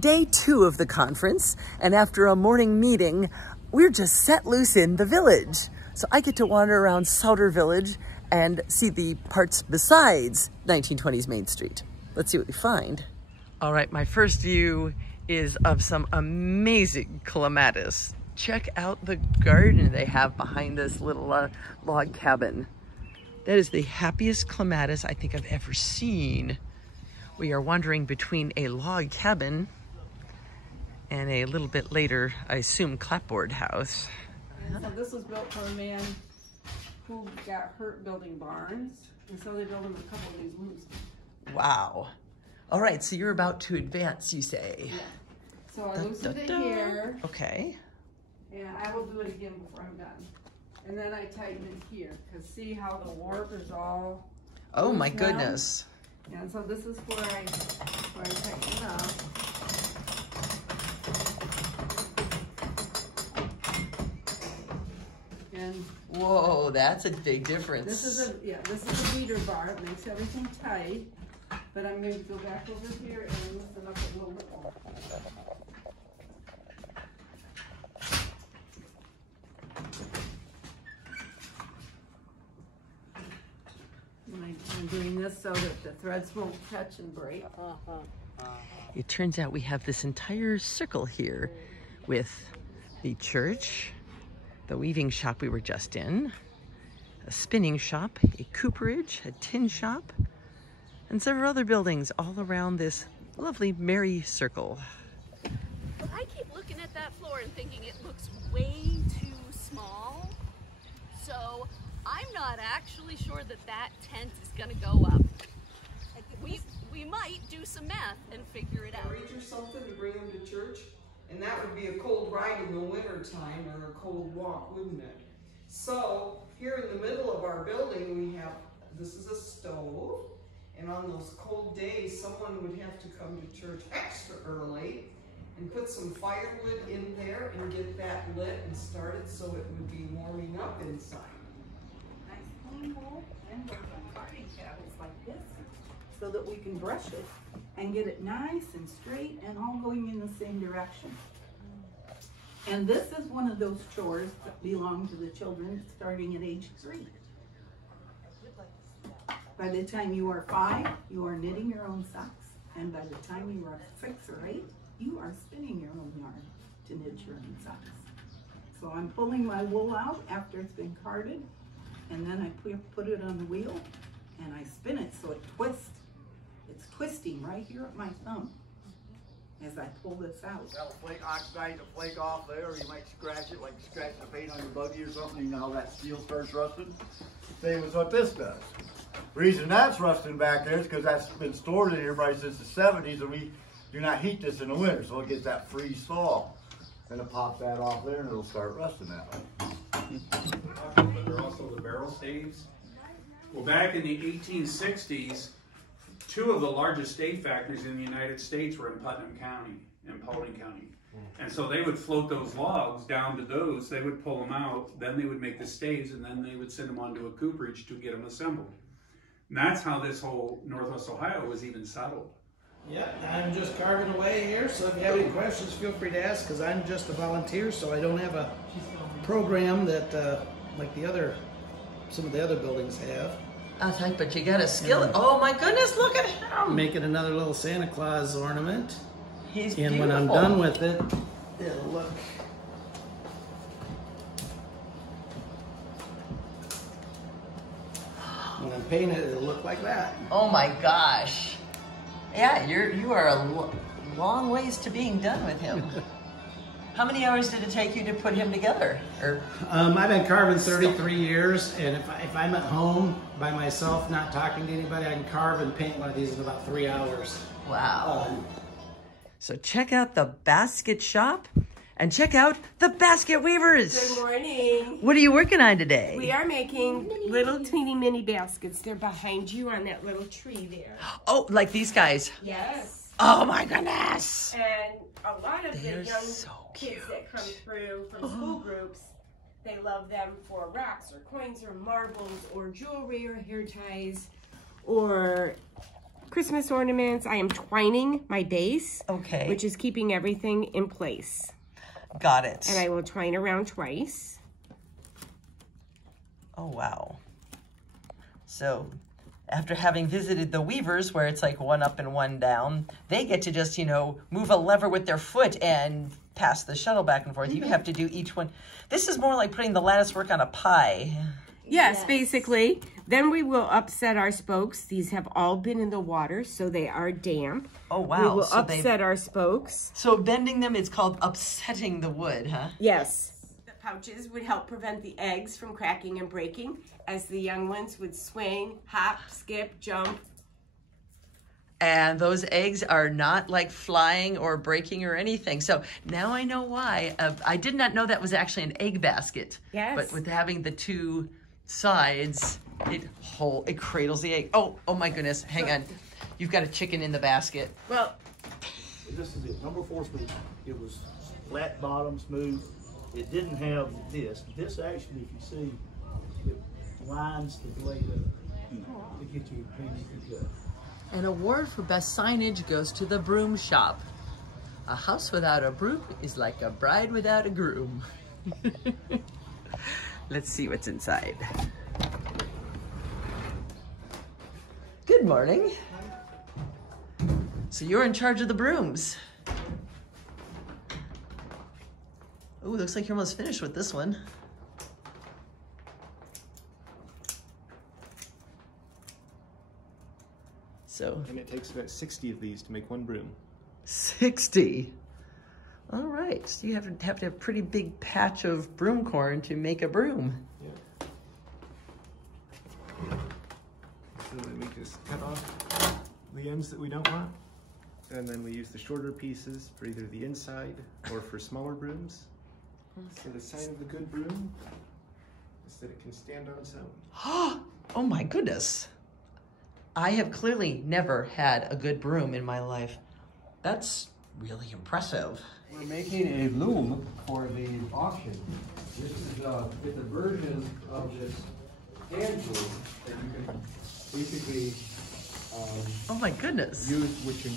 day 2 of the conference, and after a morning meeting, we're just set loose in the village. So I get to wander around Sauder Village and see the parts besides 1920s Main Street. Let's see what we find. All right, my first view is of some amazing clematis. Check out the garden they have behind this little log cabin. That is the happiest clematis I think I've ever seen. We are wandering between a log cabin and a little bit later, I assume, clapboard house. And so this was built for a man who got hurt building barns, and so they built him a couple of these rooms. Wow. All right, so you're about to advance, you say. Yeah. So I loosened it here. Okay. And I will do it again before I'm done. And then I tighten it here, because see how the warp is all Oh my now? goodness. And so this is where I tighten it up. And whoa, that's a big difference. this is a beater bar. It makes everything tight. But I'm going to go back over here and loosen up a little bit more. I'm doing this so that the threads won't catch and break. It turns out we have this entire circle here with the church, the weaving shop we were just in, a spinning shop, a cooperage, a tin shop, and several other buildings all around this lovely merry circle. I keep looking at that floor and thinking it looks way too small. So I'm not actually sure that that tent is gonna go up. We might do some math and figure it out. Reach or something to bring them to church, and that would be a cold ride in the winter time or a cold walk, wouldn't it? So here in the middle of our building we have, this is a stove, and on those cold days someone would have to come to church extra early and put some firewood in there and get that lit and started so it would be warming up inside. Nice clean wool and those party tablets like this, so that we can brush it and get it nice and straight and all going in the same direction. And this is one of those chores that belong to the children starting at age 3. By the time you are 5, you are knitting your own socks. And by the time you are 6 or 8, you are spinning your own yarn to knit your own socks. So I'm pulling my wool out after it's been carded, and then I put it on the wheel and I spin it so it twists. It's twisting right here at my thumb as I pull this out. That'll flake, oxidize the flake off there, or you might scratch it, like scratch the paint on your buggy or something. You know how that steel starts rusting? Same as what this does. Reason that's rusting back there is because that's been stored in here probably since the 70s, and we do not heat this in the winter, so it gets that freeze thaw. Then it pops that off there and it'll start rusting that way. But they're also the barrel staves. Well, back in the 1860s, 2 of the largest stave factories in the United States were in Putnam County and Paulding County. And so they would float those logs down to those, they would pull them out, then they would make the staves, and then they would send them onto a cooperage to get them assembled. And that's how this whole Northwest Ohio was even settled. Yeah, I'm just carving away here, so if you have any questions, feel free to ask, because I'm just a volunteer, so I don't have a program that, like some of the other buildings have. That's right, but you got a skill. Oh my goodness, look at him! I'm making another little Santa Claus ornament. He's and beautiful. When I'm done with it, it'll look. When I'm painted, it'll look like that. Oh my gosh. Yeah, you are a long ways to being done with him. How many hours did it take you to put him together? Or I've been carving 33 years, and if I'm at home by myself, not talking to anybody, I can carve and paint one of these in about 3 hours. wow. So check out the basket shop and check out the basket weavers. Good morning. What are you working on today? We are making little teeny mini baskets. They're behind you on that little tree there. Oh, like these guys. Yes. Oh my goodness. And a lot of They're the young so kids that come cute. through from school groups, they love them for rocks or coins or marbles or jewelry or hair ties or Christmas ornaments. I am twining my base. Okay. Which is keeping everything in place. Got it. And I will twine around twice. Oh, wow. So after having visited the weavers where it's like one up and one down, they get to just, you know, move a lever with their foot and pass the shuttle back and forth. You have to do each one. This is more like putting the lattice work on a pie. Yes, basically. Then we will upset our spokes. These have all been in the water, so they are damp. Oh, wow. We will So upset our spokes. So bending them, it's called upsetting the wood, huh? Yes. The pouches would help prevent the eggs from cracking and breaking, as the young ones would swing, hop, skip, jump. And those eggs are not like flying or breaking or anything. So now I know why. I did not know that was actually an egg basket. Yes. But with having the two sides, it cradles the egg. Oh my goodness. Hang on. You've got a chicken in the basket. Well, This is it, number 4 speed. It was flat bottom, smooth. It didn't have this. This actually, if you see, it lines the blade up to get you a painting cut. An award for best signage goes to the broom shop. A house without a broom is like a bride without a groom. Let's see what's inside. Good morning. So you're in charge of the brooms. Oh, looks like you're almost finished with this one. And it takes about 60 of these to make one broom. 60. All right, so you have to have a pretty big patch of broom corn to make a broom. Yeah. So then we just cut off the ends that we don't want. And then we use the shorter pieces for either the inside or for smaller brooms. So the sign of a good broom is that it can stand on its own. Oh my goodness. I have clearly never had a good broom in my life. That's really impressive. We're making a loom for the auction. This is it's a version of this hand loom that you can basically Oh my goodness. use what you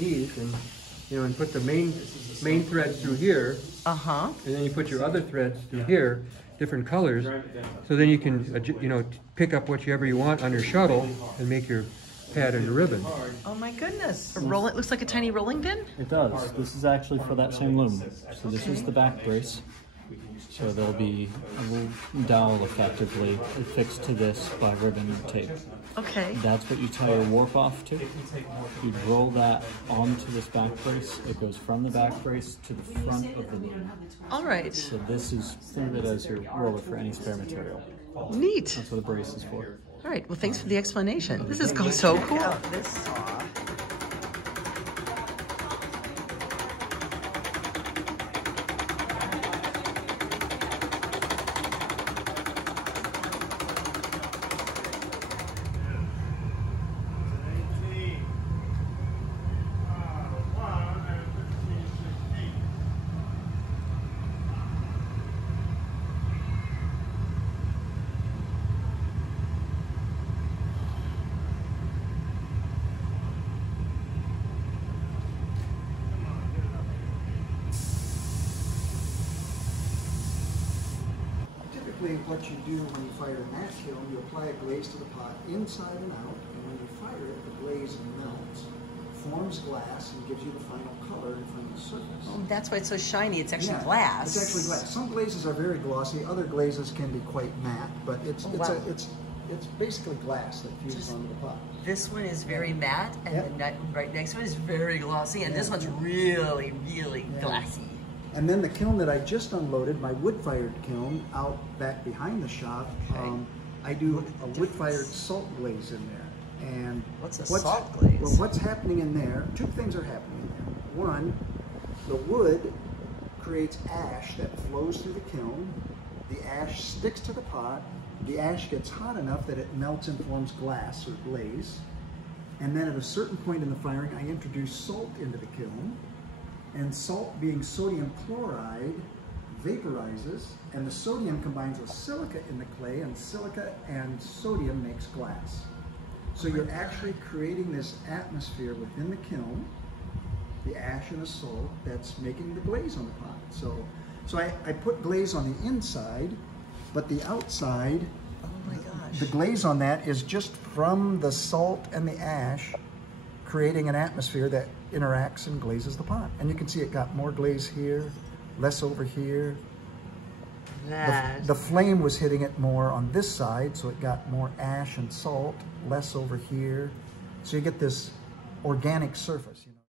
need, and and put the main thread through here, Uh-huh. and then you put your other threads through here, different colors. So then you can pick up whichever you want on your shuttle and make your patterned ribbon. Oh my goodness. A roll, it looks like a tiny rolling pin? It does. This is actually for that same loom. So this is the back brace. So there'll be a little dowel effectively affixed to this by ribbon and tape. Okay. That's what you tie your warp off to. You roll that onto this back brace. It goes from the back brace to the front of the loom. All right. So this is think of it as your roller for any spare material. Neat. That's what a brace is for. All right. Well, thanks for the explanation. This is so cool. This saw. Typically, what you do when you fire a mat kiln, you apply a glaze to the pot inside and out, and when you fire it, the glaze melts, forms glass, and gives you the final color and final surface. Oh, that's why it's so shiny. It's actually Yeah, glass. It's actually glass. Some glazes are very glossy. Other glazes can be quite matte, but it's basically glass that fuses onto the pot. This one is very matte, and Yep. the nut right next one is very glossy, and this one's really, really glassy. And then the kiln that I just unloaded, my wood-fired kiln, out back behind the shop, I do a wood-fired salt glaze in there. And What's a salt glaze? Well, what's happening in there, two things are happening in there. One, the wood creates ash that flows through the kiln. The ash sticks to the pot. The ash gets hot enough that it melts and forms glass or glaze. And then at a certain point in the firing, I introduce salt into the kiln. And salt, being sodium chloride, vaporizes, and the sodium combines with silica in the clay, and silica and sodium makes glass. So you're actually creating this atmosphere within the kiln, the ash and the salt, that's making the glaze on the pot. So I put glaze on the inside, but the outside, Oh my gosh. the glaze on that is just from the salt and the ash, creating an atmosphere that interacts and glazes the pot. And you can see it got more glaze here, less over here. The flame was hitting it more on this side, so it got more ash and salt, less over here. So you get this organic surface.